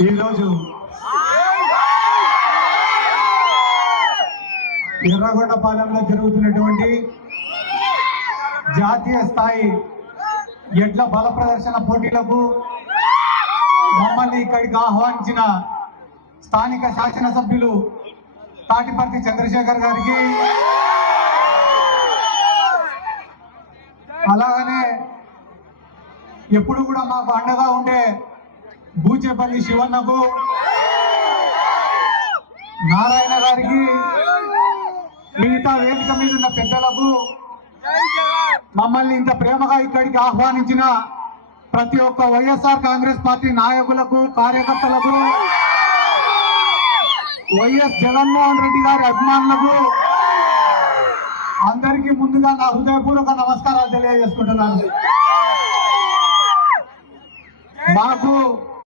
ఈరోజు ఎర్రగొండపాలెంలో జరుగుతున్నటువంటి జాతీయ స్థాయి ఎడ్ల బల ప్రదర్శన పోటీలకు మమ్మల్ని ఇక్కడికి ఆహ్వానించిన స్థానిక శాసనసభ్యులు తాటిపర్తి చంద్రశేఖర్ గారికి అలాగనే ఎప్పుడు కూడా మాకు అండగా ఉండే బూచేపల్లి శివన్నకు. నారాయణ గారికి మిగతా వేదిక మీద ఉన్న పెద్దలకు మమ్మల్ని ఇంత ప్రేమగా ఇక్కడికి ఆహ్వానించిన ప్రతి ఒక్క వైఎస్ఆర్ కాంగ్రెస్ పార్టీ నాయకులకు కార్యకర్తలకు వైఎస్ జగన్మోహన్ రెడ్డి గారి అభిమానులకు అందరికీ ముందుగా నా హృదయపూర్వక నమస్కారాలు తెలియజేసుకుంటున్నాను. మాకు